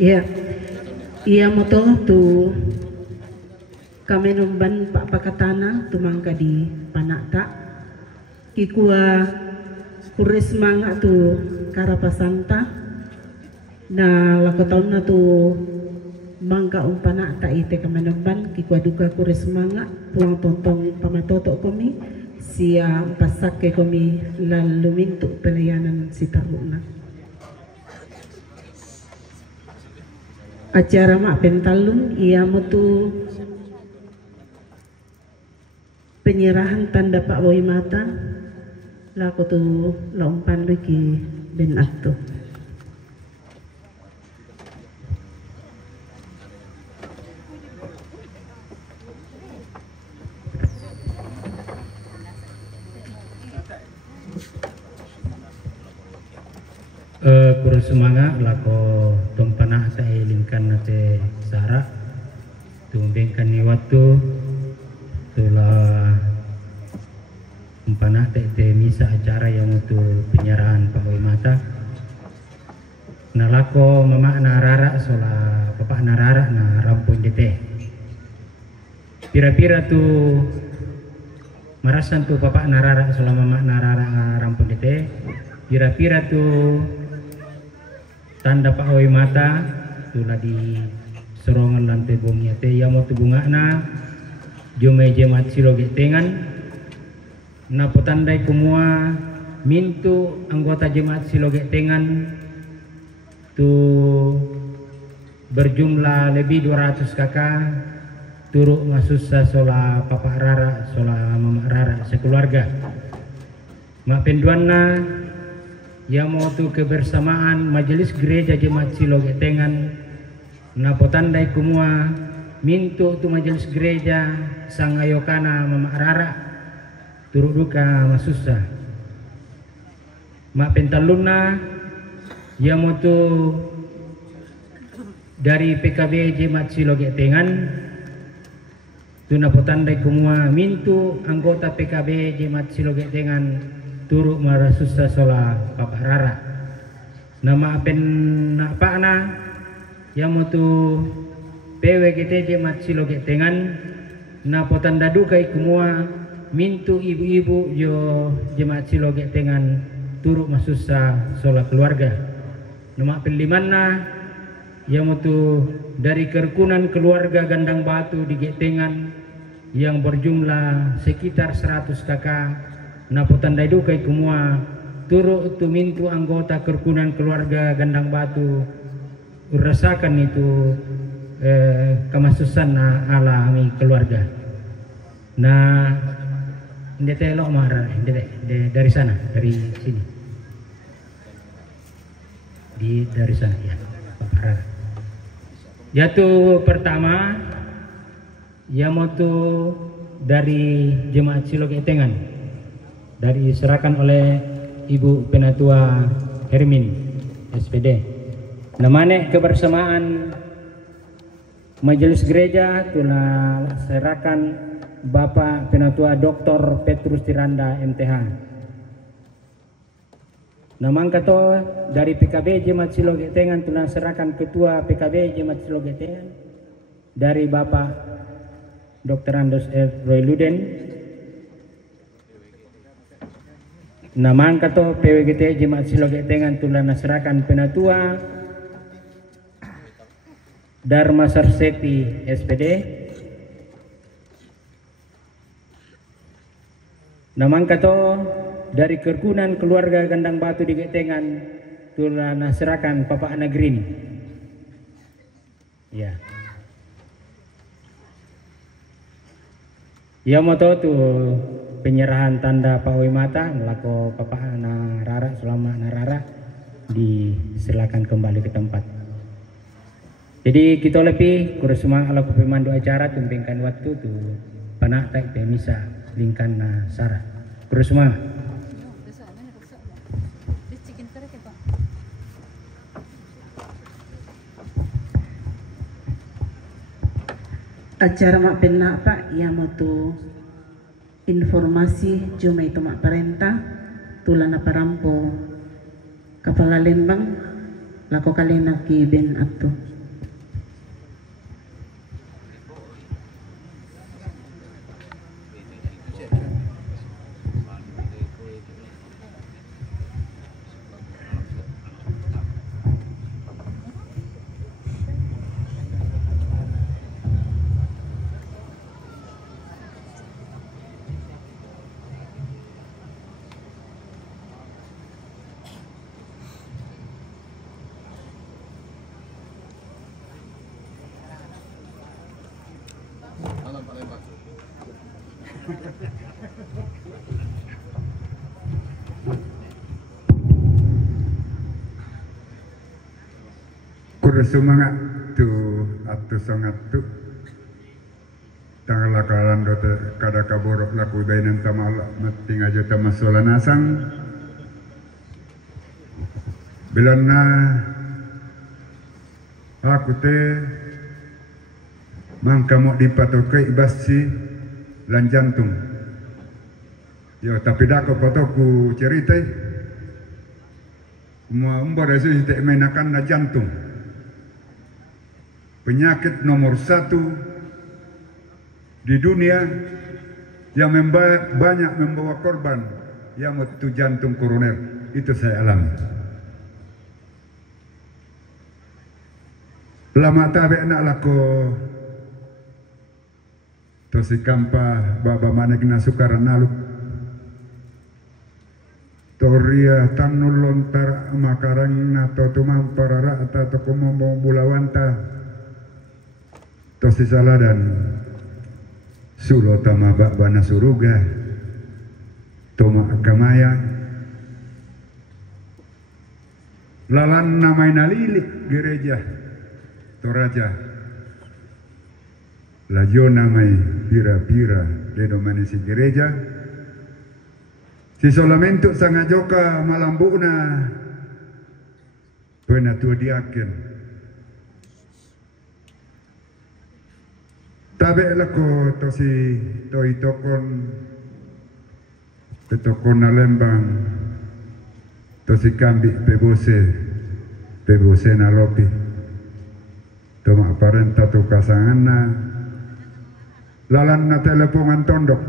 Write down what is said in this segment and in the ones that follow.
Iya, iya moto tu kami numban pak pakatana tumangka di panakta kikua kuris manga tu karapasanta na lako taon na tu mangka umpanakta ite kami numban kikua duka kuris manga puang tontong pamatoto kami siya pasake kami lalu mintu pelayanan si taruna. Acara mak pentalun ia mutu penyerahan tanda Pak Woi Mata laku tu lompan lagi ben aktu. Kurus semangat lako tong panah saya lingkan nate sara tumbengkan ni waktu tulah panah te misa acara yang untuk penyerahan Pak Woi Mata nalako mama narara sola bapak narara na rampun dete pira-pira tu marasan tu bapak narara sola mama narara rampun dete pira-pira tu tanda Pak Woi Mata tulah di serongan lantai bongnya te ya mau tu bunga na jome jemat siloge tengan na potandai kumua mintu anggota jemaat siloge tengan tu berjumlah lebih 200 kakak turuk masussa sola papa rara sola mama rara sekeluarga mak penduanna ya mau tu kebersamaan majelis gereja jemaat siloge tengan na potandai kumua mintu tu majelis gereja sang ayokana mama rara turut duka masussa mak pentaluna ya mau tu dari PKB jemaat siloge tengan tu na potandai kumua mintu anggota PKB jemaat siloge tengan turut marasussa sola papa rara nama pen nak pakna yang mutu PWGT jemaat siloge tengan na potanda duka ikumua mintu ibu-ibu yo jemaat siloge tengan turut masussa sola keluarga nama pen limanna yang mutu dari kerukunan keluarga Gandang Batu di Getengan yang berjumlah sekitar 100 kakak na potandai duka ikumua turut tu mintu anggota kerukunan keluarga Gandang Batu rasakan itu kemasusan na alami keluarga nah ndete lo marah dari sana dari sini dari sana ya Pak Rara jatuh pertama ya mau tu dari jemaat siloge tengan dari diserahkan oleh Ibu Penatua Hermin SPD namanya kebersamaan majelis gereja telah serahkan Bapak Penatua Dr. Petrus Tiranda MTH namang kato dari PKB Jemaat Siloge Tengan telah serahkan Ketua PKB Jemaat Siloge Tengan dari Bapak Dr. Andos R. Roy Luden namang kato PWGT Jemaat Siloge Tengan telah serahkan Penatua Dharma Sarseti SPD namang kato dari kerukunan keluarga Gandang Batu di Getengan telah naserakan Bapak Nagrin ya ya mau tahu tu penyerahan tanda Pak Woi Mata melako Bapak Narara selama Narara disilakan kembali ke tempat jadi kita lebih kurus semangat ala pemandu acara tumpingkan waktu tu panak tak misa lingkan Sarah kurus semangat acara mak penak Pak yang mau tu informasi cuma itu mak perintah tulana parampo kepala Lembang lako kalena ki ben atu Kudu semangat tu atu sangat tu tanggal lakalan dote kada kaborok laku bainan tamala mating aja tamasola nasang bilana aku te mangka mau dipatokai basi lan jantung yo tapi dak patoku cerita mau umbar Yesus te menakan na jantung penyakit nomor 1 di dunia yang banyak membawa korban yang itu jantung koroner. Itu saya alami. Lama tabe nak lako tosi kampa baba manegna sukaran naluk toria tanul lontar makarang nato tumang parara atau kumomong bulawanta tosi saladan sulo tama bana suruga toma kamaya lalan namai nalilik gereja toraja lajo namai pira-pira denominasi gereja si solamente sangajoka malambuna pena tu diaken tabe lako tosi toi tokon na Lembang tosi kambi pebose na lopi toma parenta tu kasangana lalan na telepongan tondok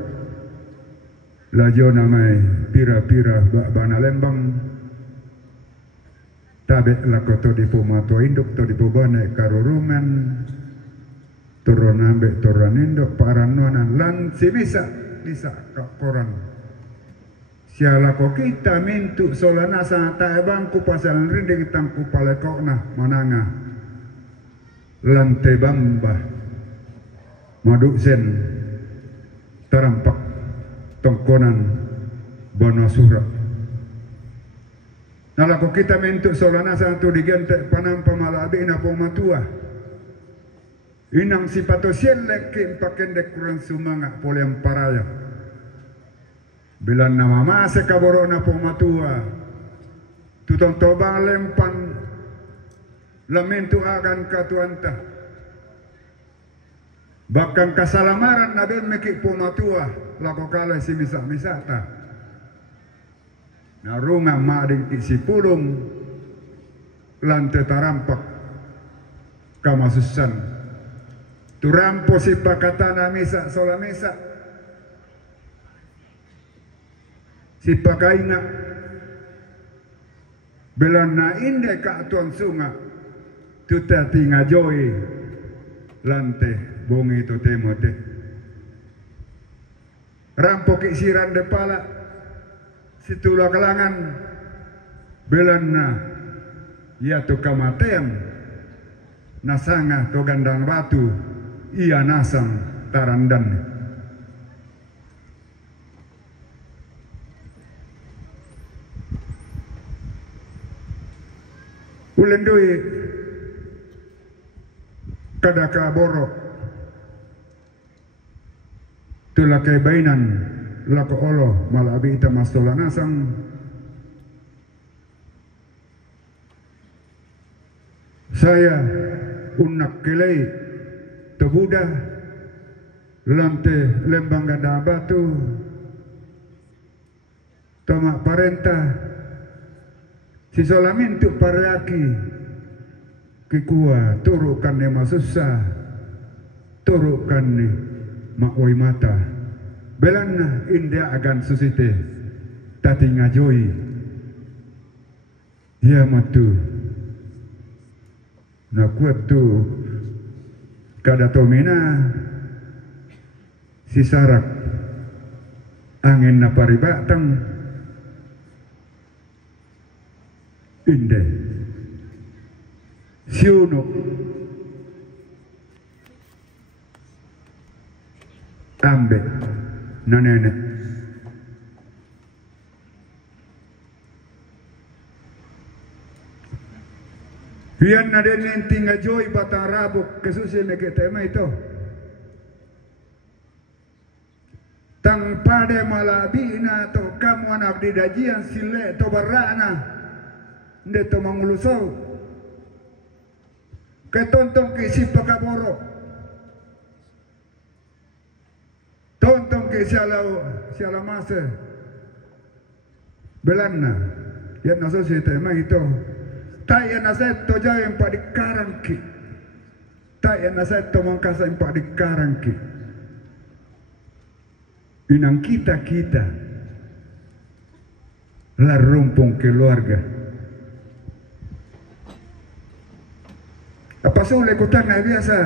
lajo namai pira-pira bana Lembang tabe lako to di pomato induk to di pobane karurungan turun ambek turun induk paranuanan lan si bisa kaporan siala ko kita mintu solana sa taebangku pasal rinding tangku palekokna mananga lantai bamba maduk sen terampak tongkonan bono surat nalako kita mintu solana sa tu digentek panam pamalabi na pomatua inang si patosien leki pakendek kurang sumanga poliam paraya bilan nama masa kaborona pomatua tutong tobang lempan lamentu agan katuanta bahkan kasalamaran naben meki pomatua lako kala si misa-misata narunga maading isi pulung lantai tarampak kamasusan turampo si pakatana misa sola misa si pakaina belan na inde ka tuan sunga tuta tinga joy lante bongi to temote rampo kisiran de pala situla kalangan belan na ya to kamatean nasanga to gandang batu ia nasang tarandan ulendoi kadaka borok tulakai bainan lako olo malabi ita mastola nasang saya unak kelei tebuda lantai Lembang gada batu tomak parenta si solamin tu paraki kikua turukan ne masusah turukan ne maoi mata belanna india agan susite tati ngajoi ya matu na kuat tu kada tomina si sarak angin na paribatang inde siuno ambe na nenek. Hiyan na din yung tingajoy batang rabok kasusin na kitema ito. Tang pada malabi na to kamu anak di dajian sile to barana nde to mangulusau ketontong kisi pakaboro tontong kisi ala masa belanna ya naso si tema itu tak ya naset to jaya yang pak dikarangki tak ya naset to mangkasa yang pak dikarangki inang kita la rumpung keluarga. Apa sulit kutang na biasa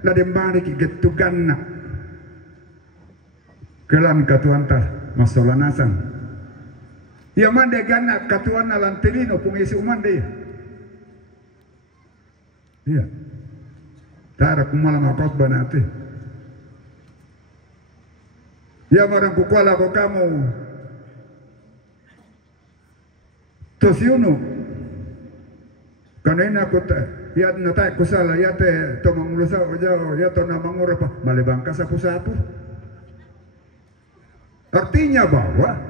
la dembari ki getugan na kelan katuan tah masolanasan. Ya mande gana katuan na lantelino pung isi umande. Iya. Tara kumala makot banate. Ya marang kukwala ko kamu tosiuno kanina ko ya natai kusala ya te to mangulusa jao ya to na mangura pa malibang ka sa pusapu artinya bahwa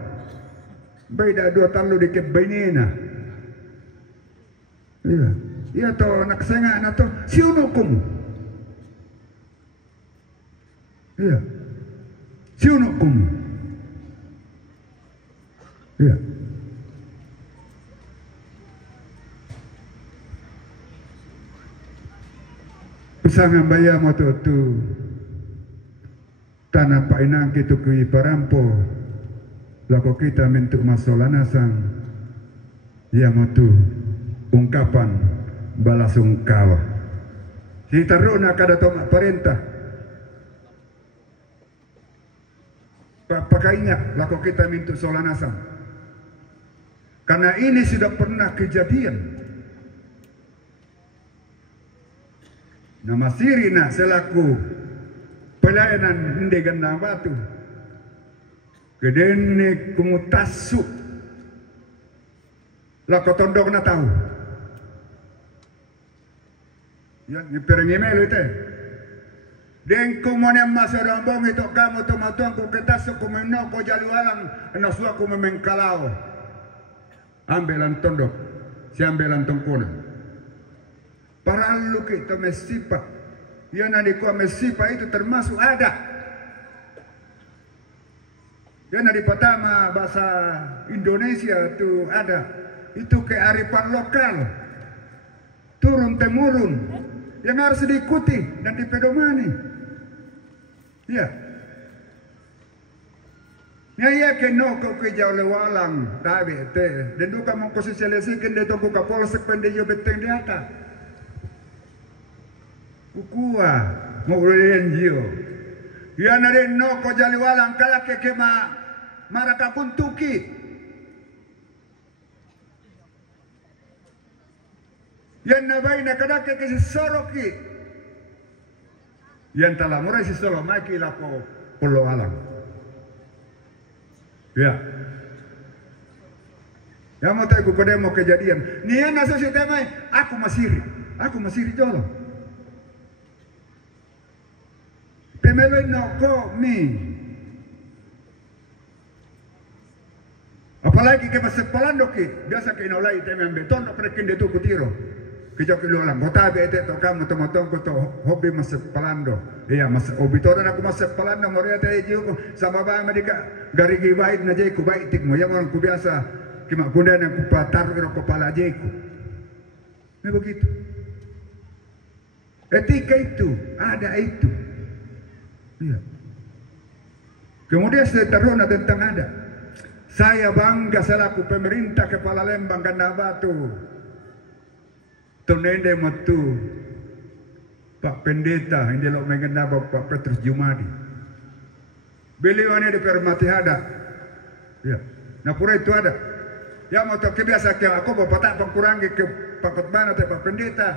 beda dua talu dikit bainina iya ya to naksenga na to siuno kum iya siuno kum iya usangan baya mo tu tanah painang kitu kui parampo lako kita mentuk masolanasang ya mo tu ungkapan balasungkawa si taruna kada to perintah pakainya lako kita mintu solanasang karena ini sudah pernah kejadian. Nama sirina selaku pelayanan di Gandang Batu kedene kumutasu lako tondok na tahu ya nyeperengi melu itu den kumone masorambong itu kamu tomatuang ku ketaso kumeno ko jalualang nasua ku memengkalao ambelan tondok si ambelan tongkona paralu kita mesipa ya nadi ku mesipa itu termasuk ada ya nadi pertama bahasa Indonesia itu ada itu kearifan lokal turun temurun yang harus diikuti dan dipedomani. Ya. Ya ke no ko ke jauh lewalang tabi te dan duka mau sosialisasikan de to ku kapolsek pende yo beteng di atas. Ukua mau renjio. Ya nare no ko jali walang kala ke kema maraka puntuki. Yan nabai na kada ke soroki. Yang telah murai si solo maki lako pulau alam. Ya. Yang mau tahu kode mau kejadian. Nian nasa si temai, aku masiri jolo. Temelo noko mi. Apalagi ke pasepalando ki, biasa ke inolai temai beton no prekin de tu kutiro. Kijak ilulang, kota bete to kamu tomatong ko to hobi masepalando. Iya mas obitoran aku masepalando moria te jiu sama ba medika garigi bait na jay ku baitik mo yang orang ku biasa kima kunda na ku patar ko kepala jayku. Ini begitu. Etika itu ada itu. Iya. Kemudian saya teruna tentang ada. Saya bangga selaku pemerintah Kepala Lembang Gandang Batu. Tonende matu Pak Pendeta hindi lo mengenal Pak Petrus Jumadi. Beliau ini di Permati ada. Ya. Nah pura itu ada. Ya mau tak kebiasa ke aku bapak tak kurangi ke Pak Kotbana atau Pak Pendeta.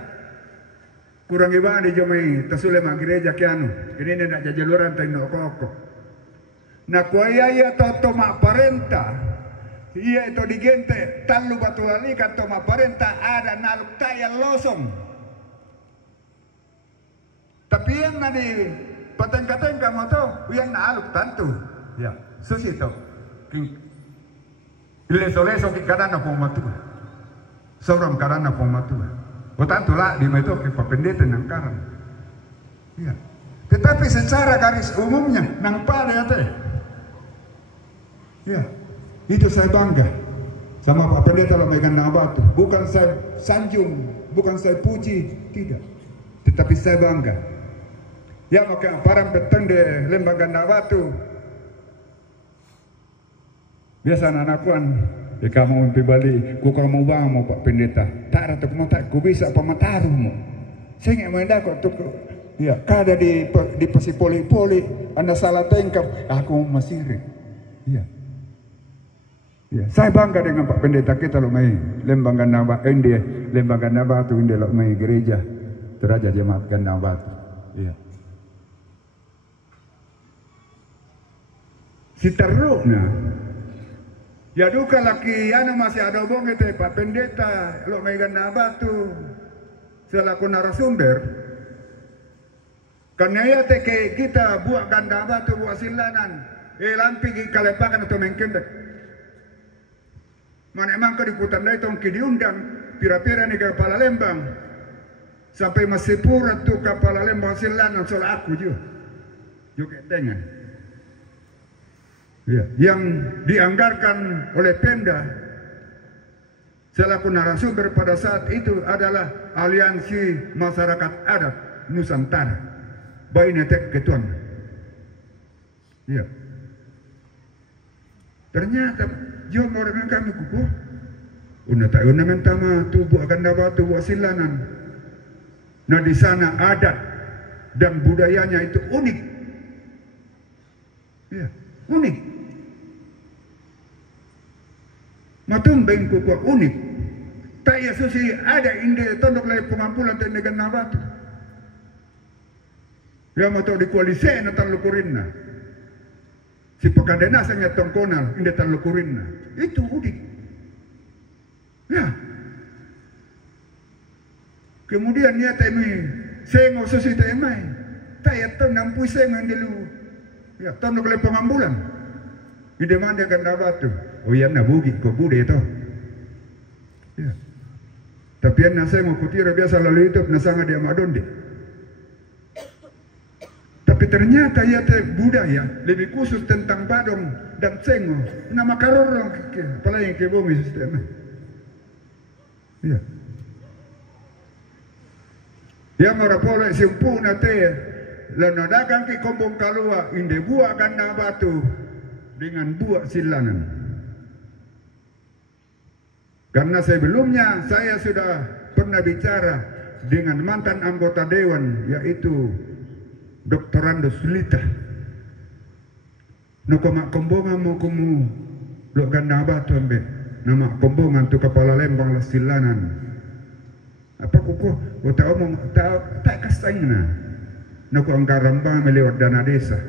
Kurangi banget di jomai tasule mak gereja kianu. Ini nak jajaluran tai no koko. Na kuaya ia toma parenta. Ia itu digente talu batu lalikan toma parenta ada naluk tayal losong. Tapi yang nadi patengka-tengka mo to, yang naaluk tantu. Ya, susito. Ileso-leso ki kadana po matua. Soram kadana po matua. O tanto lah di itu ki papendeta ng karan. Ya. Tetapi secara garis umumnya nang pada ate. Ya. Itu saya bangga sama Pak Pendeta Lembaga Nabatu. Bukan saya sanjung, bukan saya puji, tidak. Tetapi saya bangga. Ya maka parang petang di Lembaga Nabatu. Biasa anak-anakuan, ya kamu mimpi balik, ku kalau mau bang mau Pak Pendeta. Tak rata mau tak, ku bisa pemataruh mo. Saya nggak main dah kok tuh. Ya, kada di pasipoli-poli, anda salah tengkap, aku masih ring. Ya. Ya, saya bangga dengan Pak Pendeta kita lo mai Lembaga Nabatu Lembaga Nabatu inde lo mai gereja Teraja Jemaat Ganda Batu. Iya. Si terukna. Ya duka laki anu masih ada obong itu Pak Pendeta lo mai Ganda Batu selaku narasumber. Karena ya teke kita buat Ganda Batu buat silanan lampi kalepakan atau mengkendek. Mana emang kediputan dari tong diundang pira-pira nih kepala Lembang sampai masih pura tuh kepala Lembang silanan soal aku juga dengan ya, yang dianggarkan oleh Pemda selaku narasumber pada saat itu adalah Aliansi Masyarakat Adat Nusantara Bainetek Ketuan. Ya. Ternyata jom orang kami kuku, una tayo naman tama tubuh akan dapat tubuh silanan. Nah di sana adat dan budayanya itu unik, ya unik. Matumbeng kuku unik. Tak ya susi ada inde tondok lay pemampulan tenegan nabatu. Ya mau tahu di koalisi natan lukurin na. Si pekadena sanya tongkonal inde talukurin na. Itu udik. Ya. Kemudian niya temi sengo susi temai. Taya ton nampui sengo dulu. Ya, ton oleh pengambulan. Ide manda Ganda Batu. Oh iya na bugi ko bude itu. Ya. Tapi yang sengo kutira biasa lalu itu nasanga dia madondi. Tapi ternyata ya budaya lebih khusus tentang badong dan sengo. Nama karorong apalagi ke bumi sistemnya. Iya. Yang orang boleh sempurna teh lenadakan ke kombong kalua inde buah Ganda Batu dengan buah silanan. Karena sebelumnya saya sudah pernah bicara dengan mantan anggota dewan yaitu Dr. Rando Sulita. Noko mak kombongan mo kumu lo Ganda Batu ambe. Nama kombongan tu kepala Lembang Lasilanan. Apa kuku? O tak omong tak kasing na. Noko anggaran bang melewat dana desa.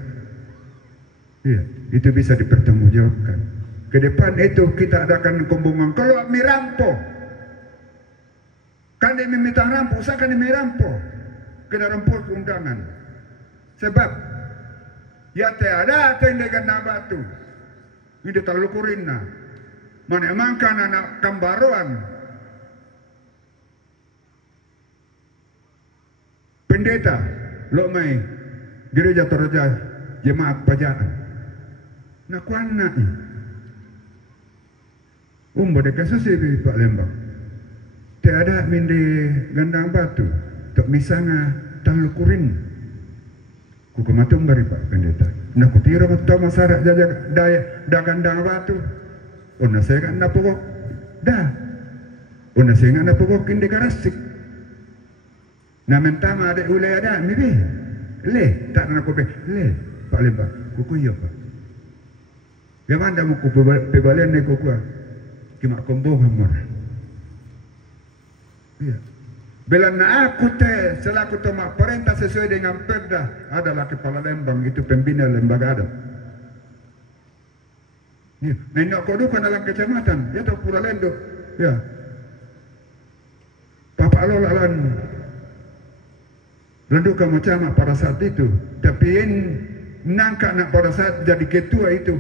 Iya, itu bisa dipertanggungjawabkan. Ke depan itu kita adakan kombongan. Kalau mirampo, kan dia meminta rampo, saya kan mirampo. Kena rampo undangan. Sebab ya ada tenda Ganda Batu ini terlalu kurinna mana emang kan anak kambaroan pendeta lo mai gereja Teraja Jemaat Pajaan nak kuana bodek kasusih Pak Lembang tiada mindi Ganda Batu tak misalnya terlalu kurin kuku matung dari Pak Pendeta. Nah kutira matau masyarakat jajak daya Ganda Batu. Ona saya kan napokok dah. Ona saya kan napokok inde karasik. Nah mentama ada ulai ada miri. Le tak nak kopi le Pak Lembang kuku iya Pak. Gimana mau kuku pebalian nih kuku? Kima kombong hamor. Iya. Bila aku teh selaku tomak perintah sesuai dengan perda adalah kepala Lembang itu pembina lembaga adat. Ya, nenek kodo kan dalam kecamatan, ya tahu pura lendo, ya. Papa alolan lendu ke macam pada saat itu, tapi yang nangka nak pada saat jadi ketua itu,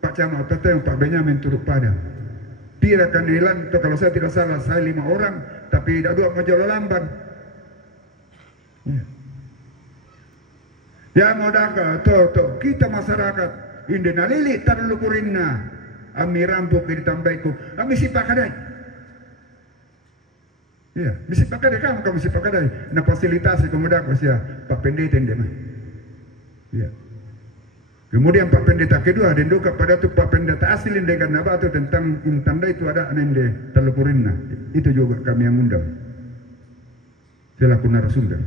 Pak Camat yang Pak Benyamin turut pada. Pirakan hilang itu kalau saya tidak salah, saya 5 orang, tapi tidak 2 majalah lamban. Ya. Ya modaka, toh kita masyarakat Inde nalili tarlukurinna ami rampuk ditambaiku ami sipakadai. Ya, misi pakadai kamu sipakadai. Na fasilitasi kemudian sia Pak Pendeta mah. Ya. Kemudian Pak Pendeta kedua dan doa kepada tu Pak Pendeta asli dengan apa tu tentang tanda itu ada nende tarlukurinna. Itu juga kami yang undang. Selaku narasumber.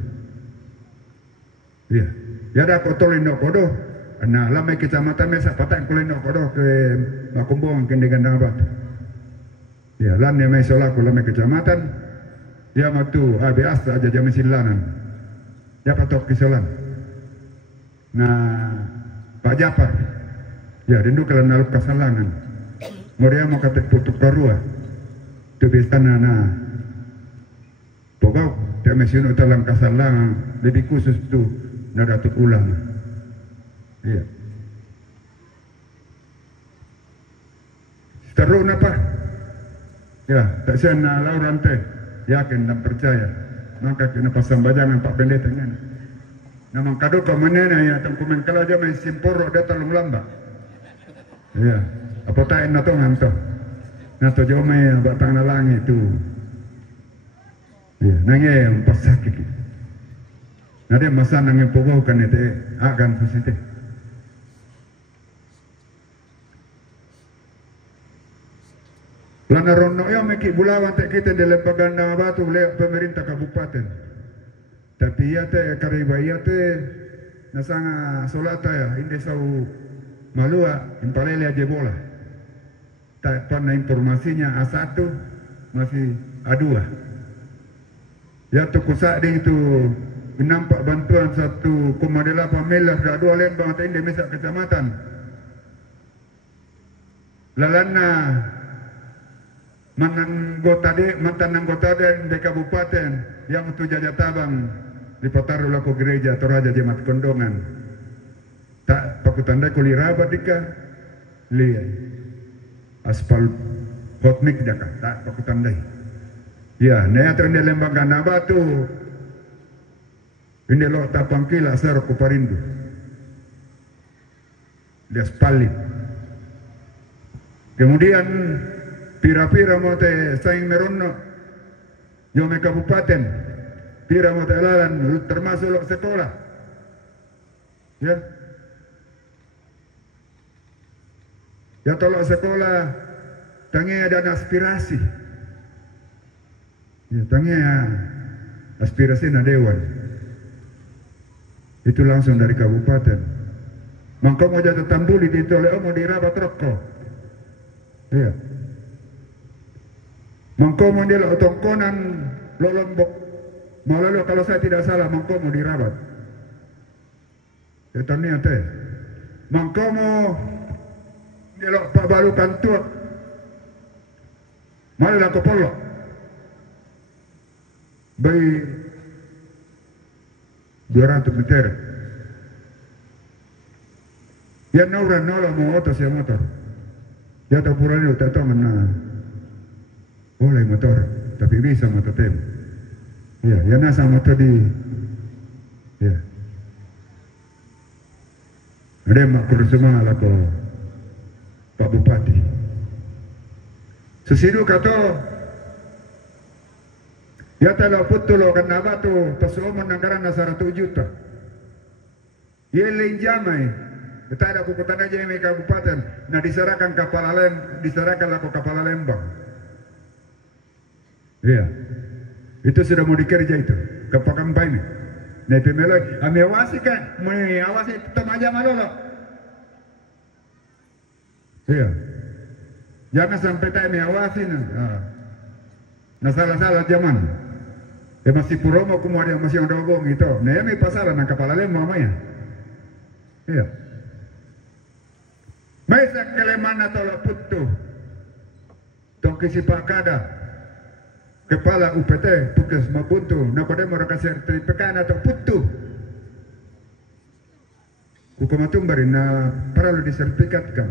Ya. Ya ada kotolin kodo. Nah, lama kecamatan mesa patang kulino kodo ke Makumbong ke dengan apa? Ya, lan yang mai solaku lama kecamatan. Ya matu ABS aja jam silanan. Ya patok kisolan. Nah, Pak Japar. Ya, rindu kalau naluk kasalangan. Moria mau kata putuk karua. Tu bestana na. Pokok dia mesin utalang kasalangan lebih khusus tu nadatuk ulang. Iya. Seteru apa? Ya, tak siapa lauran teh yakin dan percaya. Maka kena pasang bajangan Pak Pendeta kan. Namang kado ke mana ya tengkumen kalau aja main simporo dia terlalu lambat. Iya. Apa tak nato nganto? Nato jauh main batang nalang itu. Iya, nangye pas sakit. Nade masa nangye pokok kan itu agan positif. Lana rono ya meki bulawan tak kita di lembaga Batu oleh pemerintah kabupaten. Tapi ya teh karibaya teh nasanga solata ya inde sau malua impalele aja bola. Tak pernah informasinya A1 masih A2. Ya tuh kusak itu nampak bantuan 1,8 miliar dah 2 lembang tak inde mesak kecamatan. Lalana mantan anggota di kabupaten yang untuk jajah tabang di Pataru laku gereja Toraja Jemaat Kondongan tak paku tanda kuli rabat dika lihat aspal hotmik jaka tak paku tandai ya neatran di lembaga Nabatu ini lo tapang kila sarok Kuparindu di aspali kemudian pira-pira mo te saing meronno yome kabupaten pira mo te lalan termasuk lo sekolah ya ya tolong sekolah tangi ada aspirasi ya tangi aspirasi na dewan itu langsung dari kabupaten mangko mo jatuh tambuli dito oleh mau dirabat rokok ya Mangkomo dia lo tongkonan lo Lombok malah kalau saya tidak salah mangkomo dirabat ya tanya teh mangkomo dia lo Pak Balu Kantut malah ke Polo bayi 200 meter ya nolah mau otos ya motor ya tak purani tak tahu mana boleh motor, tapi bisa motor tem. Ya, ya nasa motor di, ya. Ada makro semua lah ko Pak Bupati. Sesidu kato, ya talo putulo kan nabatu tasumon anggaran na 100 juta. Yeleng jamai, kita ada kukutan aja yang kabupaten, nah diserahkan diserahkan kapal Lembang. Iya, itu sudah mau dikerja itu ke Pakampai ini. Nah pemeloi, kami awasi kan, awasi tetap aja malolo. Iya, jangan sampai tak awasi nah salah zaman. Ya masih Puromo kemudian masih ada obong itu. Nah ya pasaran nang kepala lem mamanya. Iya. Mesa kelemana tolak putu. Tongki si Pak Kada. Kepala UPT tugas mabuntu. Napada mereka sertifikat atau putu. Kukumatumbarin na perlu disertifikatkan.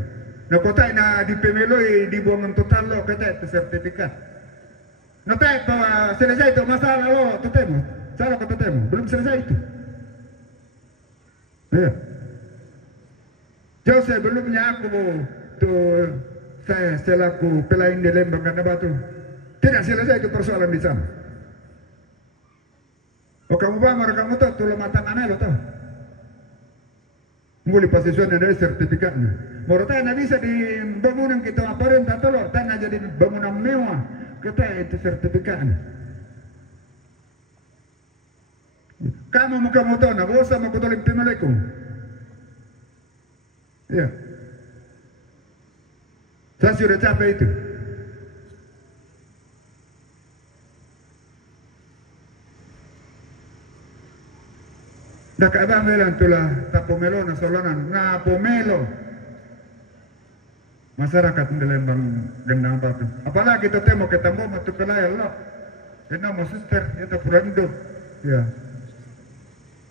Na kota na di pemeloi dibuangan total lo kata itu sertifikat. Na tahu bahwa selesai itu masalah lo tetemu. Salah kata tetemu. Belum selesai itu. Ya. Jauh sebelumnya aku tuh saya selaku pelayan di Lembang Kanda Batu tidak selesai itu persoalan di sana. Oh kamu bang, kamu tahu tuh matang aneh lo tahu. Mulai pasti sudah ada sertifikatnya. Mau tanya bisa di bangunan kita aparin tak tahu lo, tanya jadi bangunan mewah kita itu sertifikatnya. Kamu tahu, nak usah mau kutolik timalekum. Ya, saya sudah capek itu. Dah kaya melan tulah tak pomelo na solonan na pomelo. Masyarakat di Lembang Gendang Batu. Apalagi kita temo ketemu matu kelaya Allah. Kena mau suster itu purando. Ya.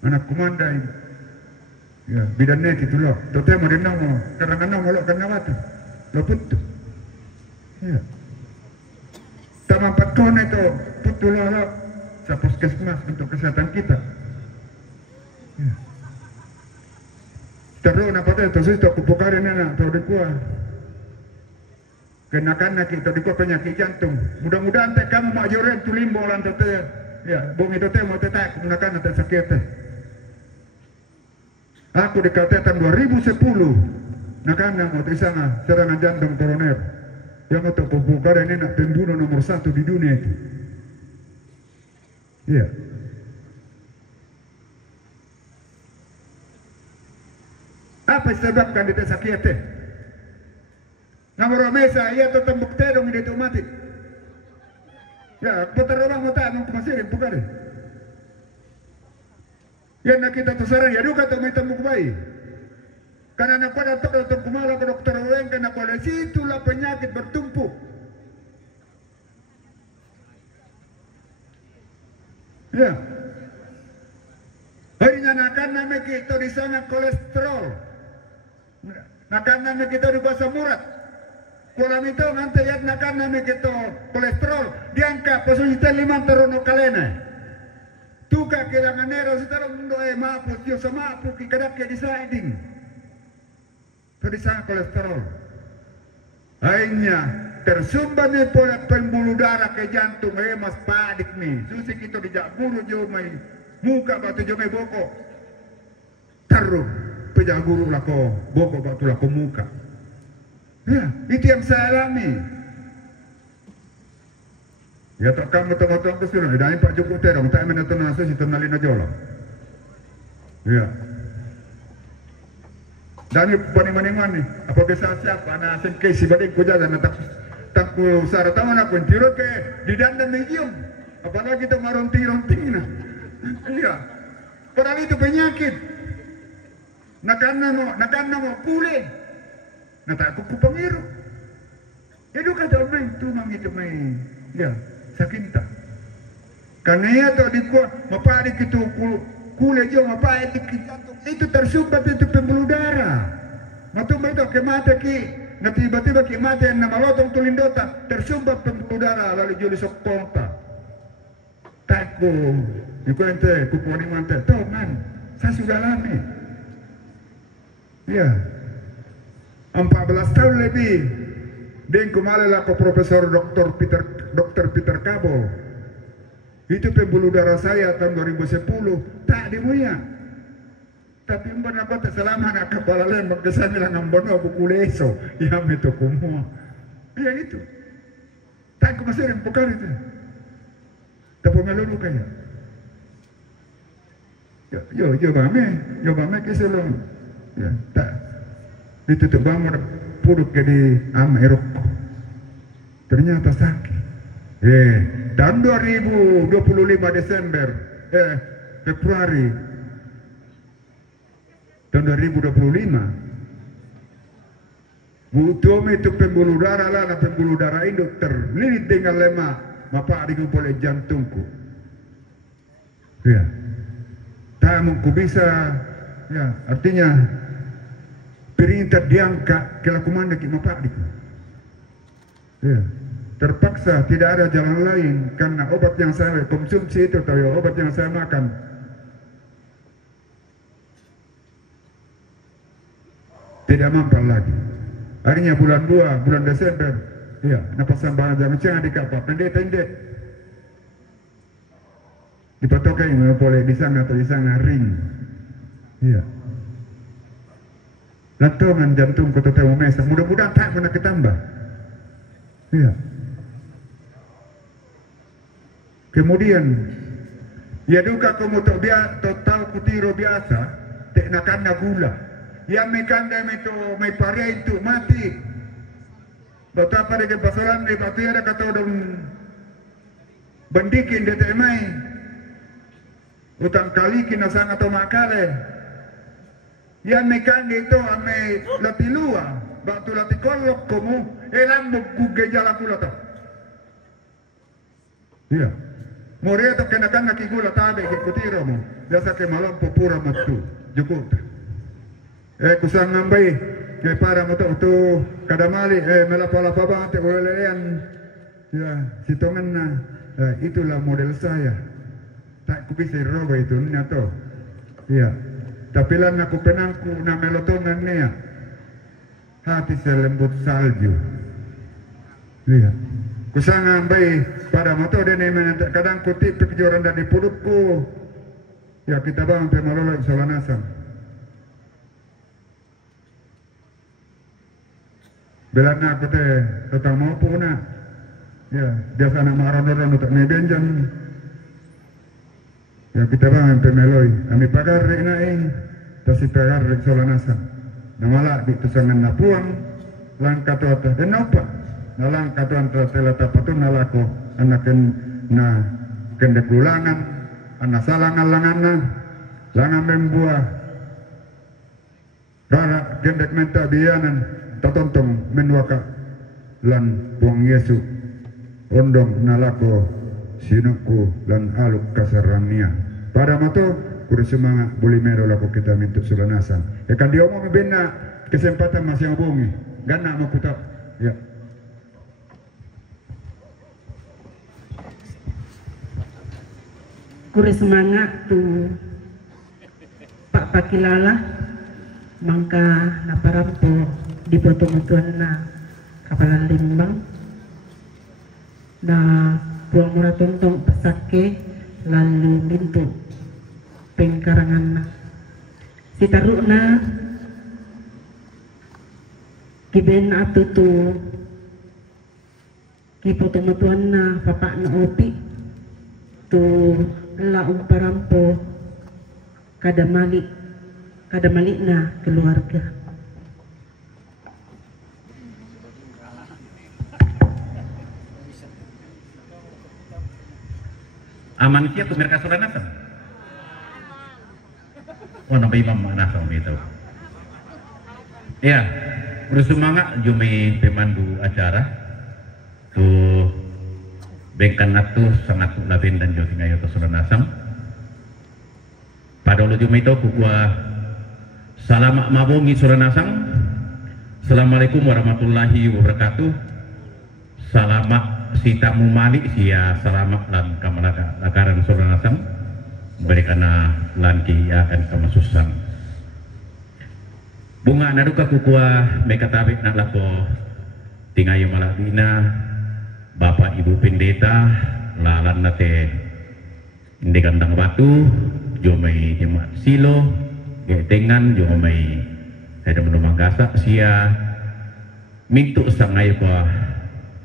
Anak kumandai. Ya, bidan net itu loh. Totemo di namo karangan mo lo kana batu. Lo putu. Ya. Tama patkon itu putu lo sa puskesmas untuk kesehatan kita. Ya. Terus apa itu sih tak kupukarin na tahu di kuah. Kenakan kita di penyakit jantung. Mudah-mudahan teh kamu majoren tu limbo lantai teh. Ya, bung itu teh mau teh tak kenakan teh sakit teh. Aku dikatakan 2010 nakana mau sana serangan jantung koroner yang untuk pembukaran ini nak pembunuh nomor 1 di dunia itu. Iya. Apa disebabkan di desa kiete? Nomor mesa ia tu tembuk tedong ini tu mati. Ya, peterobang mau tak mengkemasirin bukan? Yang nak kita terserang ya duka tu minta tembuk bayi. Karena nak pada dokter kumala ke dokter Wen kena pada situlah penyakit bertumpuk. Ya. Harinya nakan nama kita di sana kolesterol. Nakan nama kita di bahasa murad. Kolam itu nanti ya nakan nama kita kolesterol diangkat posisi 5 terono kalena. Tuka kelangan nero setelah mendoa maafus yo sama apu kikadak ke deciding. Tadi sana kolesterol. Akhirnya tersumbat nih pola pembuluh darah ke jantung mas padik nih. Susi kita dijak guru jomai muka batu jomai boko. Taruh pejak guru lako boko batu lako muka. Ya, itu yang saya alami. Ya tak kamu tengok-tengok ke sini, dah Pak Joko terong, tak menonton nasi si tenalin aja lah. Ya. Dan ini paning-paningan nih, apa kisah siapa? Anak asin kesi balik kuja dan tak ku sarah tahu nak pun tiro ke di dandan medium, apalagi tu maronting-ronting nah. Iya. Padahal itu penyakit. Nakana mo pulih. Natakut ku pengiru. Itu kata main tu mang itu main. Ya. Sakinta. Karena ya tu di kuat, mapadi kita kulit jo mapadi itu tersumbat itu pembuluh darah. Matumba itu kemata ki, na tiba-tiba kemata yang nama lotong tulindota tersumbat pembuluh darah lalu juli sok ponta. Takku, ikuente kuponi mante, tahu kan? Saya sudah alami. Ya, 14 tahun lebih. Dan kemarin aku Profesor Dr. Peter Kabo. Itu pembuluh darah saya tahun 2010 tak dimuya. Tapi mbak aku tak selama nak kepala lembang ke saya bilang ambono buku leso. Ya itu kumua. Ya itu. Tak aku masih bukan itu. Tak pengalu kaya. Yo bame keselong. Ya tak. Itu tu bangun puruk jadi amerok. Ternyata sakit. Tahun 2025 Desember, Februari tahun 2025 Butuh itu pembuluh darah lah, pembuluh darah induk terlilit tinggal lemah, mapa dikumpul oleh jantungku. Ya, tamuku bisa, ya artinya perintah diangkat ke lakumanda ki mapa diku. Ya, terpaksa tidak ada jalan lain karena obat yang saya konsumsi itu atau ya, obat yang saya makan tidak mampu lagi. Akhirnya bulan 2, bulan Desember, ya, napasan bahan jangan jangan di kapal, pendek-pendek. Dipatokai boleh di sana atau di sana ring. Iya. Lantungan jantung kota temu mesa, mudah-mudahan tak pernah ketambah. Iya. Kemudian, ya duka kamu tahu kutiro biasa, tak nakan gula. Yang mekanda itu may paria itu mati. Betapa dengan pasaran di batu ada kata dong bandikin di temai. Utang kali kina sang atau makale. Yang mekanda itu ame latilua, batu latikolok kamu elang gugejala kula ta. Iya. Morea tak kenakan nakigula tabe kutiro mo. Dasa ke malam pupura matu. Jukut. Kusang ngambay para mo to kadamali melapa-lapa banget olelean ya sitongan na itulah model saya tak ku bisa roba itu na to ya tapi lang aku penangku na melotongan niya hati selembut salju ya kusang ngambay para mo to dan kadang kutip kejoran dari purutku ya kita bang pemalolo isolanasan. Belakang aku tetap mau puna, ya biasa nama orang-orang untuk nebenjan, ya kita bangun pemeloi, kami pagar naing, tasi pagar solanasa, namala di tusangan napuang, langkah tu atas dan apa, nalangkah tu antara telata patun nalako, anaken na kendek ulangan, anak salangan langan membuah, rara kendek menta bianan. Tatontong menwaka lan buang Yesu ondong nalako sinuku lan aluk kasarania pada mato kudu semangat boleh mero laku kita mintuk sulanasan ya kan diomong bina kesempatan masih ngobongi gana mau kutak ya kudu semangat tu Pak Pakilala mangka naparampo di botong-botongan na kapalan limbang na buang murah tontong pasake lalu mintu pengkarangan na si taruh na kiben ato tu ki botong-botongan na papak na opi tu laong parampo kadamali na keluarga. Aman kia tu mereka sudah nasam. Wah nampak imam nasam itu. Ya, bersemangat jumi pemandu acara tu bengkan natu sangat tu labin dan jo singayo tu sudah nasam. Pada ulu jumi itu kukua salamak mabungi sudah nasam. Assalamualaikum warahmatullahi wabarakatuh. Salamak si tamu malik sia selamat lan kamalakaran surah nasam berikan lan ki akan kemasusan bunga naduka kukua mereka tabik nak lako tingayo malabina bapak ibu pendeta lalan nate indi kandang batu jomai jemaat silo getengan jomai saya menumang gasak sia mintu sangai kwa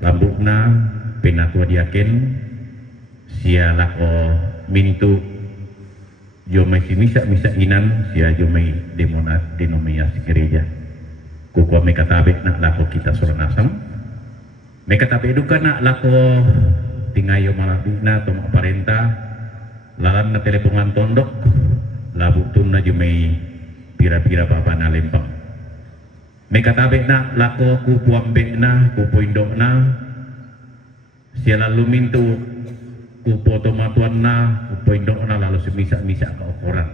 lambukna penatua diaken sia lako mintu jomai si misa inan sia jomai denominasi gereja kukua meka tabe nak lako kita surah nasam meka tabe duka nak lako tingayo malabina atau aparenta lalan na telepongan tondok labuk tunna jomai pira-pira baba na lempang Mekatabe na lako ku puambe na ku poindok na siya lalu mintu ku poto matuan na ku poindok na lalu semisa-misa ka okoran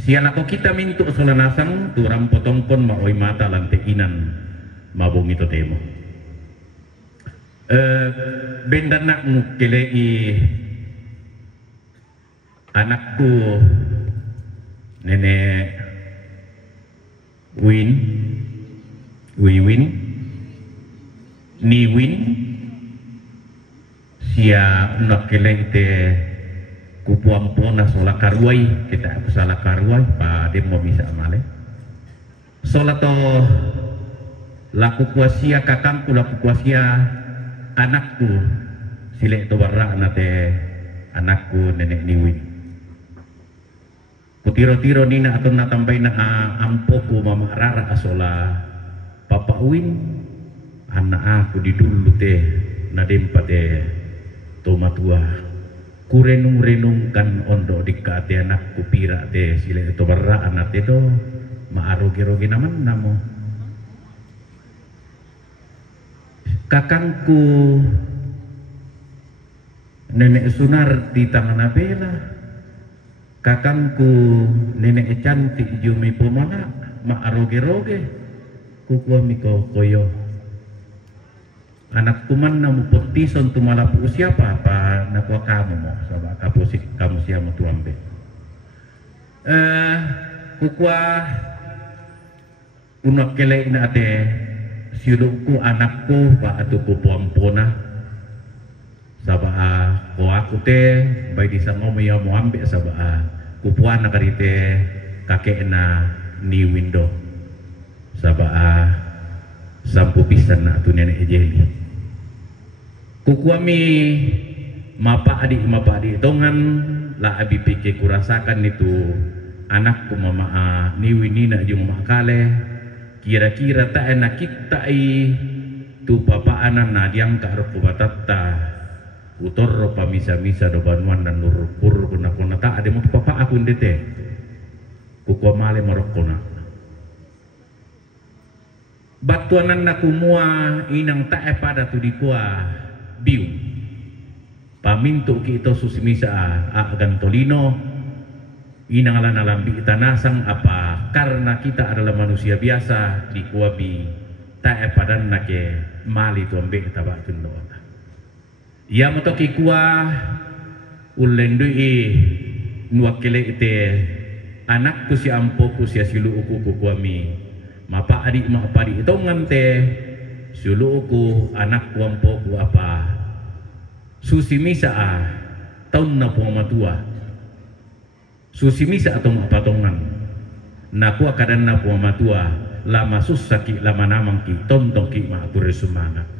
siya lako kita mintu solanasang turam potongkon maoy mata lante inan mabung itu temo benda nak ngukilei anakku nenek Wiwin sia nakileng te kupuampona sola karuai kita salah karuai pa demo bisa male sola to laku kuasia kakangku laku kuasia anakku silek to barra nate anakku nenek Niwin kutiro-tiro nina atau natambay na ampoku mama rara asola papa Win anak aku didulu teh nadempa teh tomatua kurenung-renungkan ondo dikati anakku pira teh sile itu barra anak teh do maarogi-rogi naman namo kakangku nenek Sunar di tangan abela kakangku nenek cantik jumi pomana maaroge-roge kukuami koyo anak kuman namu potison tumalapu siapa apa nakwa kamu mo sama kamu siapa tuambe kukua unak kelek na ate siluku anakku pa atuku puampona sabaa ko aku te bay di sango mo ya mo ambe sabaa kupuan na karite kakek na ni window sabaa sampu pisan na tu nenek jeli kukuami mapa adik tongan la abi pike kurasakan itu anakku mama niwinina jung makale kira-kira tak enak kita tu papa anak na diangka roko batatta utor pamisa-misa do banuan dan nurpur kuna tak ada mau papa aku ndete kukuamale marokona batuanan na kumua inang tak pada tu dikua biu pamintu kita susimisa agan tolino inang alambi tanasang apa karena kita adalah manusia biasa dikuabi tak padan nake mali tu ambe tabak tundo ia motoki kuah ulendui nuakele ite anakku si ampoku si asilu uku kuami mapa adik itu ngante suluku anakku ampoku apa susi misa tahun na puamatua susi misa atau patongan naku akadan na puamatua lama susaki lama namangki tontoki maatur semangat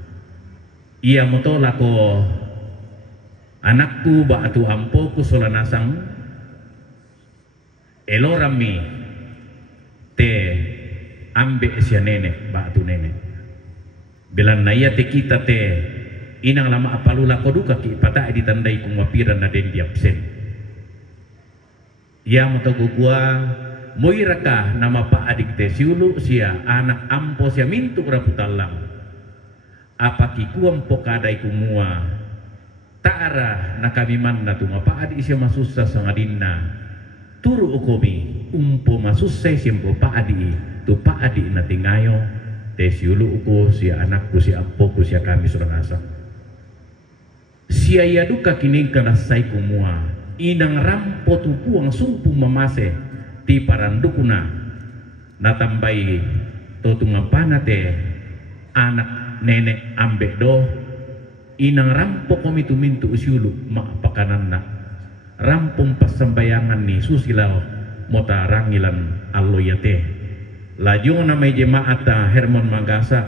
ia moto lako anakku batu ampoku solanasang elorami te ambe sia nenek batu nenek belan naya te kita te inang lama apalula koduka ki pata ditandai kumapiran na den di absen ia moto gua moiraka nama pak adik te siulu sia anak ampo sia mintu raputalang apa ki kuam pokadai kumua ta'ara na kami manna tu mapa adi sia masussa sangadinna turu ukomi umpo masussa simpo pa adi tu pa adi na tingayo te siulu uko sia anakku sia ampoku sia kami suranasa sia yaduka kini kana sai kumua inang rampo tu puang sumpu mamase ti parandukuna natambai totumapana te anak nenek ambek do inang rampok komitu mintu usiulu mak pakanan na rampung pasambayangan ni susilao mota rangilan alloyate laju namai jemaat Hermon Magasa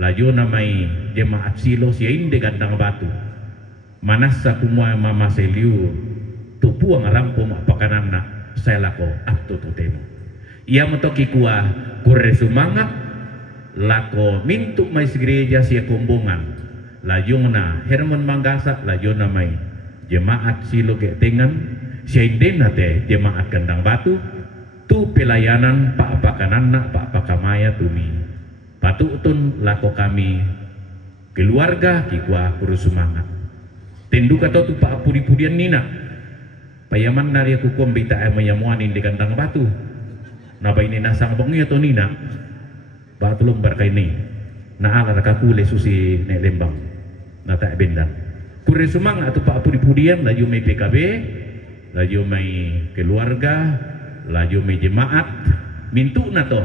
laju namai jemaat Silo sia inde gandang batu manasa kumua mama seliu tupuang rampung mak pakanan na saya lako apto totemo ia motoki kuah kure sumangat lako mintuk mais gereja sia kombongan lajungna Hermon Manggasa lajuna mai jemaat Silo Getengan sia indena te jemaat Kandang Batu tu pelayanan pak pakananna pak pakamaya tumi patutun lako kami keluarga kikwa kuru semangat tendu kata tu pak pudi-pudian nina payaman nari aku kumbita mayamuan di kandang batu napa ini nasang bongi atau nina batu lombar kaini na ala kakule susi nek lembang na tak bendang kure semangat tu pak pudi-pudian laju mai PKB laju mai keluarga laju mai jemaat mintu na to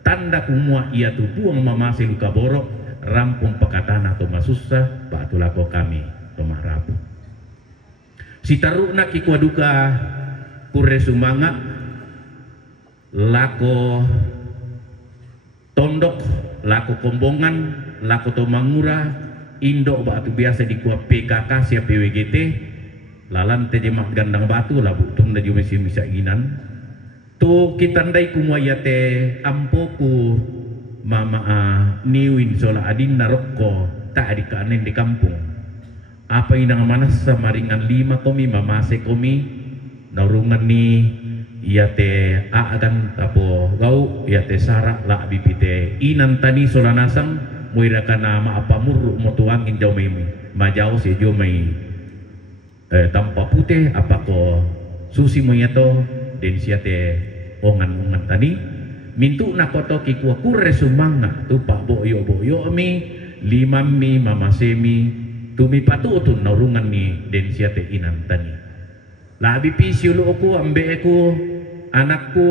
tanda kumua ia tu buang mamasi luka borok rampung pekatan atau masusah pak tu lako kami tomah rabu si taruna ki duka kure sumanga lako tondok lako kombongan lako tomangura indok batu biasa di kuah PKK siap PWGT lalan tejemak gandang batu labu tung da jume misa inan to kitandai kumua yate ampoku mama niwin sola adin narokko tak adikanen di kampung apa inang manas samaringan 5 komi mamase komi narungan ni yate aagan tapo gau yate sarak la bipite inan tani sola nasang muira kana ma apa murru motuangin jauh memi majau si jauh mai tanpa putih apa ko susi moyato den siate ongan tani mintu nakoto kikua kure sumanga tu pak boyo mi 5 mi mama semi tumi patutun narungan ni den siate inan tani labi pisiulu aku ambe aku anakku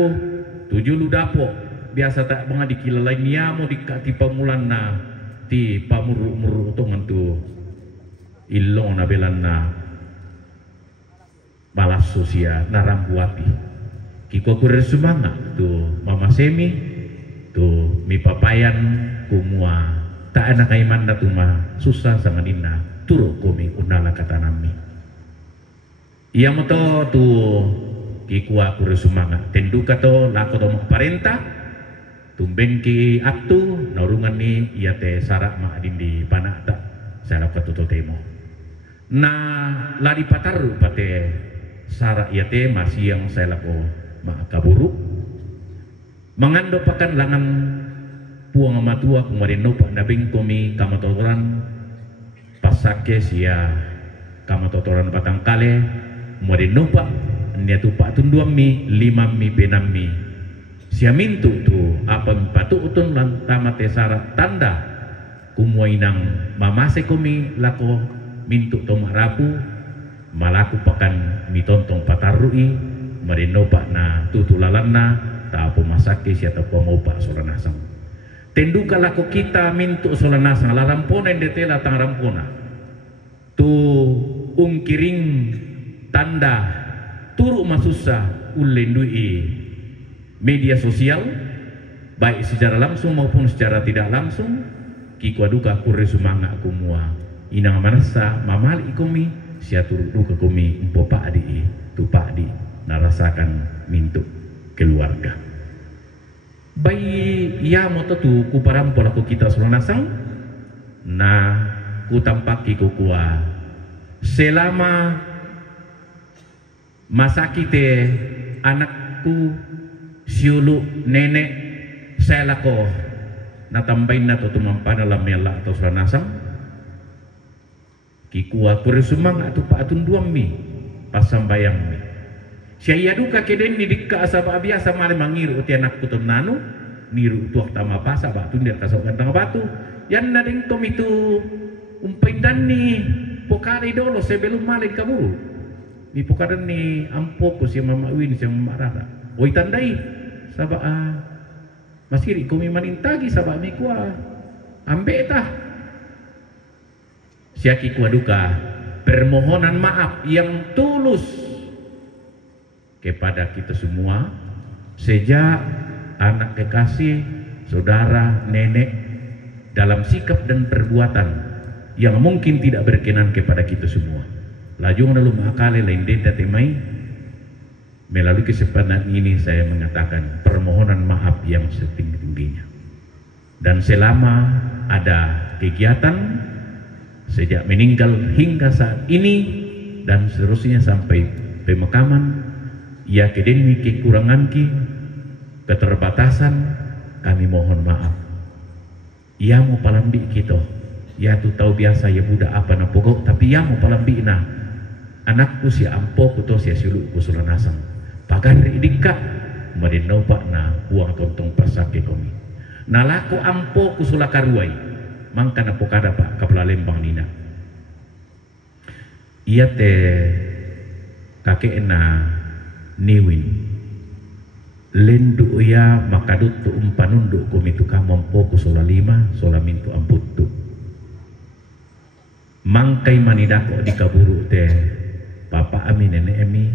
7 ludapo biasa tak mga dikilalay niya mo di pamulan na ti pamuru-muru tongan tu ilong na belan na balas sosia narambuati kiko kurir sumanga tu mama semi tu mi papayan kumua tak anak iman na tuma susah sama dina turu kumi unala katanami iya mo to tu kikua kurir sumanga tendu kato lako to parenta tumben ki aktu narungan ni ia te sarak ma adin di panata saya lakukan tutul temo na lari pataru pate sarak ia te masih yang saya lakukan ma kaburu mangando pakan langan puang amatua kemarin no pak nabing komi kamatotoran pasake sia kamatotoran batang kale kemarin no pak nia tu pak tunduam mi 5 mi 6 mi siamintu tu apa patu utun lan tamate sarat tanda kumuinang mamase komi lako mintu tomah rapu malaku pakan mitontong patarui marinopa na tutulalan na tapo masake siya tapo mopa solanasang tenduka lako kita mintu solanasang larampona indetela tang rampona tu ungkiring tanda turu masusa ulendui media sosial baik secara langsung maupun secara tidak langsung kikwa duka kure sumanga kumua inang manasa mamali ikomi sia turu duka komi umpo pakdi tu pakdi narasakan mintu keluarga bayi ia moto tu kuparampo laku kita solonasang na kutampaki kukua selama masa kita anakku siulu nenek saya lako natambahin na to tumampan alam yala atau selanasang kikua kure sumang atau paatun duam mi pasambayang mi siya duka keden ni dikka asaba biasa mali mangiru ti anak kuton nanu niru tuak tama pasa batun dia kasok gantang batu yan na ding tom itu umpaidan ni pokari dolo sebelum malin kaburu ni pokaran ni ampoko si mama Win si mama Rara oi tandai saba masiri kumi manintagi saba mi kuah ambe tah siaki kuah duka permohonan maaf yang tulus kepada kita semua sejak anak kekasih saudara nenek dalam sikap dan perbuatan yang mungkin tidak berkenan kepada kita semua lajung lalu makale lain denda temai. Melalui kesempatan ini saya mengatakan permohonan maaf yang setinggi-tingginya. Dan selama ada kegiatan sejak meninggal hingga saat ini dan seterusnya sampai pemakaman, ya kedeni kekurangan ki, keterbatasan, kami mohon maaf. ia mau palambi kita, ya tu tahu biasa ya budak apa na pokok, tapi ia mau palambi na anakku si ampo kuto si silu kusula nasang pagar idika marinau pak na uang tontong pasake komi nalako ampo kusula karuai mangka na pokada pak kapala lembang nina ia te kakek na niwin lendu ya makadut tu umpanundu komitu kamompo kusula lima sola mintu amputu mangkai manidako di kaburu te papa ami nenek emi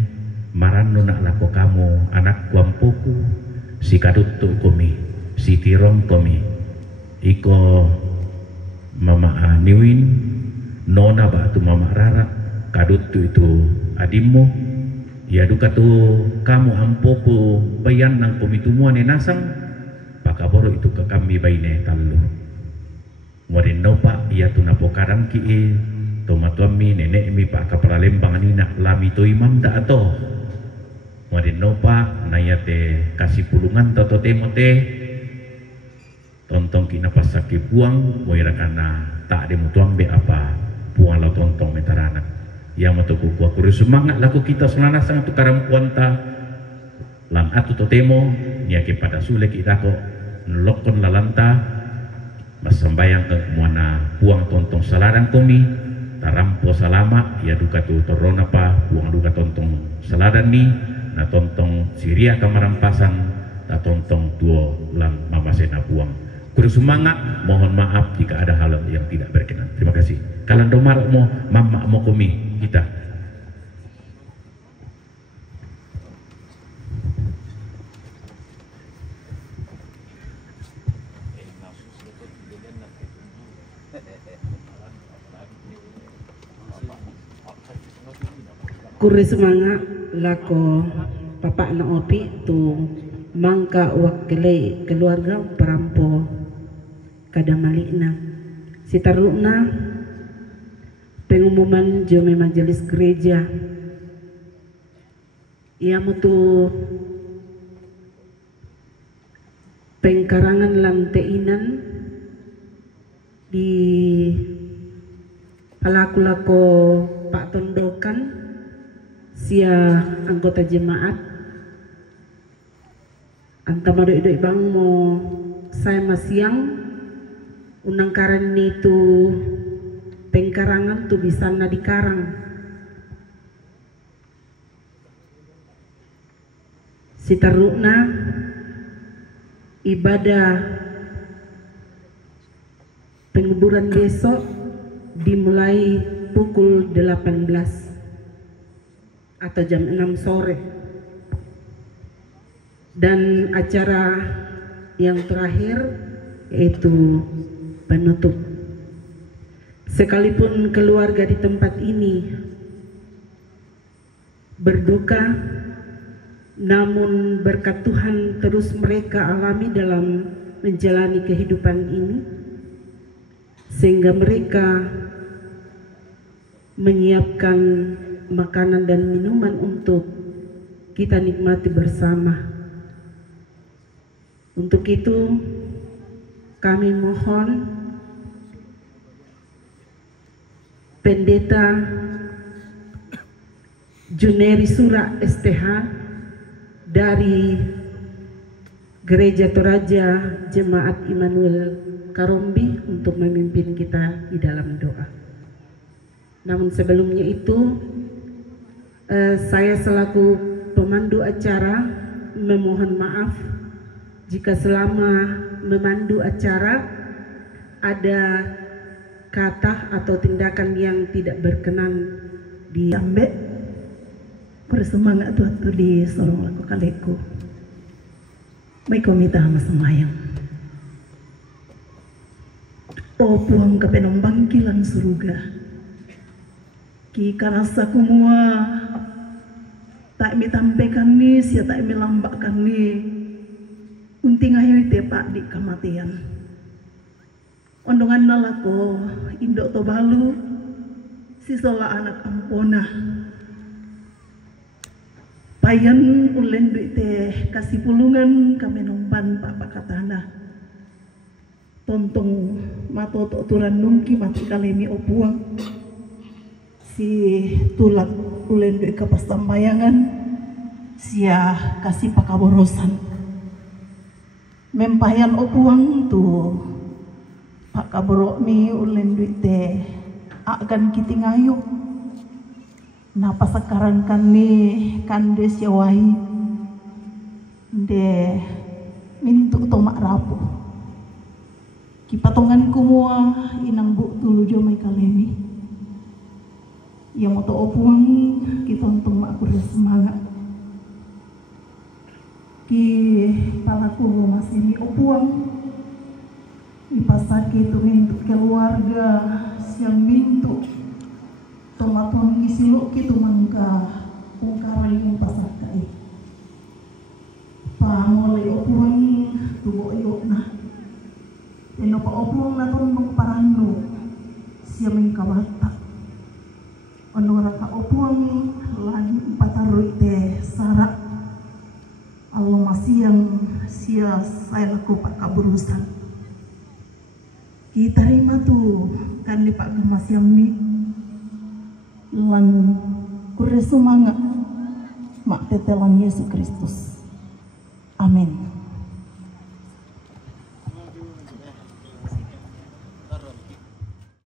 marano nak lako kamu anak ampoku si kadut tu komi si tirong komi iko mama niwin nona batu mama rara kadut tu itu adimmu ya duka tu kamu ampoku bayan nang komitumuan nasang pakaboro itu ke kami baine talu ngorin nopa ya tu napokarang ki tomatuami nenek mi pak kapala lembang nina lami to imam da ato ngorin nopa nayate kasih pulungan toto temote tontong kina pasaki puang moira kana tak de mutuang be apa puang la tontong metaranak yang matuku kuakuri semangat laku kita selana sangat tukaram kuanta lan atu totemo niake pada sule kita ko nlokon lalanta masambayang ke muana puang tontong salarang komi tarampo salama ya duka tu torona pa puang duka tontong salaran ni na tontong siria kamarampasan ta tontong tuo lan mamasena puang kuri semangat mohon maaf jika ada hal yang tidak berkenan terima kasih kalian domar mo mama mo komi kita kuri semangat lako papa na opi tu mangka wakile keluarga perampo kadamalina si taruna pengumuman jome majelis gereja ia mutu pengkarangan lanteinan di palaku-lako Pak Tondokan sia anggota jemaat antama doi bang mo saya masiang unang karan itu pengkarangan tu bisa na dikarang si taruna ibadah penguburan besok dimulai pukul 18 atau jam 6 sore dan acara yang terakhir yaitu penutup. Sekalipun keluarga di tempat ini berduka, namun berkat Tuhan terus mereka alami dalam menjalani kehidupan ini, sehingga mereka menyiapkan makanan dan minuman untuk kita nikmati bersama. Untuk itu kami mohon Pendeta Juneri Sura STH dari Gereja Toraja Jemaat Immanuel Karombi untuk memimpin kita di dalam doa. Namun sebelumnya itu saya selaku pemandu acara memohon maaf jika selama memandu acara ada kata atau tindakan yang tidak berkenan di ambek bersemangat tuh di sorong laku kaleku baik komita sama semayang puang ke penombang kilan suruga ki karasa kumua tak mi tampaikan ni sia tak mi lambakan ni unting ayo tepak di kematian ondongan nalako indok to balu sisola anak ampona payan ulen duit teh kasih pulungan kami nomban papa katana tontong matoto turan nungki mati kalemi opuang si tulat ulen doi kapas tambayangan sia kasih pakaborosan mempayan opuang tu pak kaborok mi ulen doi te akan kiti ngayo napa sekarang kan ni kande siawahi de mintu tomak rapuh kipatongan kumua inang bu tulu jo mai kalemi yang moto opuang kita untung mak aku semangat ki palaku masih mi opuang ipasaki itu mintu keluarga siang mintu tomaton kisiluk kitu mangka ungkarai pasakai pamole opuang tubo yukna eno pa opuang naton mengparano siya mengkawata ono raka opuang lagi pataroy te sarak Allah masiyang siya saya laku pak kaburusan kita terima tu kan di pak gemasiam ni lan kure semangat mak tetelan Yesus Kristus amin.